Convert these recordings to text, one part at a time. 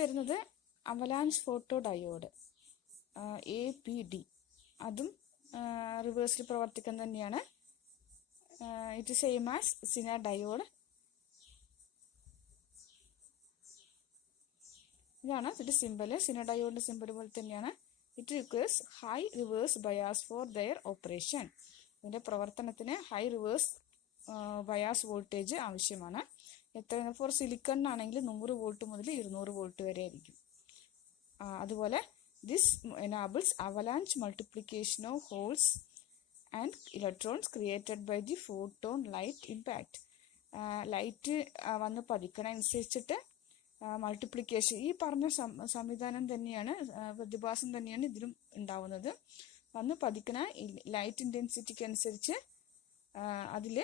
വരുന്നത് avalanche photo diode APD. അതും റിവേഴ്സിൽ പ്രവർത്തിക്കുന്നത് തന്നെയാണ്. It same as zener diode. ഇതാണ് ഇതിന്റെ സിമ്പല്. സിന ഡയോഡിന്റെ സിമ്പൽ പോലെ തന്നെയാണ്. It requires high reverse bias for their operation. ഇതിന്റെ പ്രവർത്തനത്തിന് ഹൈ റിവേഴ്സ് ബയാസ് വോൾട്ടേജ് ആവശ്യമാണ്. എത്ര ഫോർ സിലിക്കണിനാണെങ്കിൽ 100 വോൾട്ട് മുതൽ 200 വോൾട്ട് വരെ ആയിരിക്കും. അതുപോലെ this enables avalanche multiplication of holes and electrons created by the photon light impact. Light വന്ന് പതിക്കണനുസരിച്ചിട്ട് മൾട്ടിപ്ലിക്കേഷൻ, ഈ പറഞ്ഞ സംവിധാനം തന്നെയാണ്, പ്രതിഭാസം തന്നെയാണ് ഇതിലും ഉണ്ടാവുന്നത്. വന്ന് പതിക്കണ ലൈറ്റ് ഇൻറ്റൻസിറ്റിക്ക് അനുസരിച്ച് അതിൽ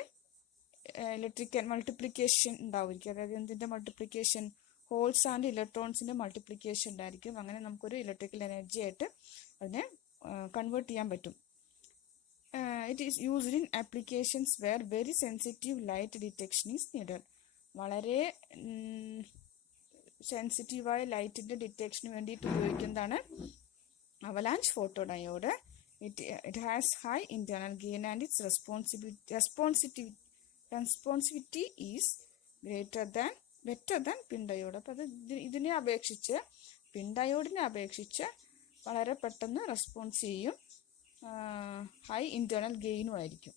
ഇലക്ട്രിക്കൽ മൾട്ടിപ്ലിക്കേഷൻ ഉണ്ടാവുമായിരിക്കും. അതായത് എന്തിൻ്റെ മൾട്ടിപ്ലിക്കേഷൻ? ഹോൾസ് ആൻഡ് ഇലക്ട്രോൺസിൻ്റെ മൾട്ടിപ്ലിക്കേഷൻ ഉണ്ടായിരിക്കും. അങ്ങനെ നമുക്കൊരു ഇലക്ട്രിക്കൽ എനർജി ആയിട്ട് അതിനെ കൺവേർട്ട് ചെയ്യാൻ പറ്റും. It is used in applications where very sensitive light detection is needed. വളരെ സെൻസിറ്റീവായ ലൈറ്റിൻ്റെ ഡിറ്റക്ഷന് വേണ്ടിയിട്ട് ഉപയോഗിക്കുന്നതാണ് avalanche photo diode. It has high internal gain and its responsivity is better than PIN diode. അപ്പോൾ അത് ഇതിനെ അപേക്ഷിച്ച്, പിൻ ഡയോഡിനെ അപേക്ഷിച്ച് വളരെ പെട്ടെന്ന് റെസ്പോൺസ് ചെയ്യും, ഹൈ ഇന്റേണൽ ഗെയിനും ആയിരിക്കും.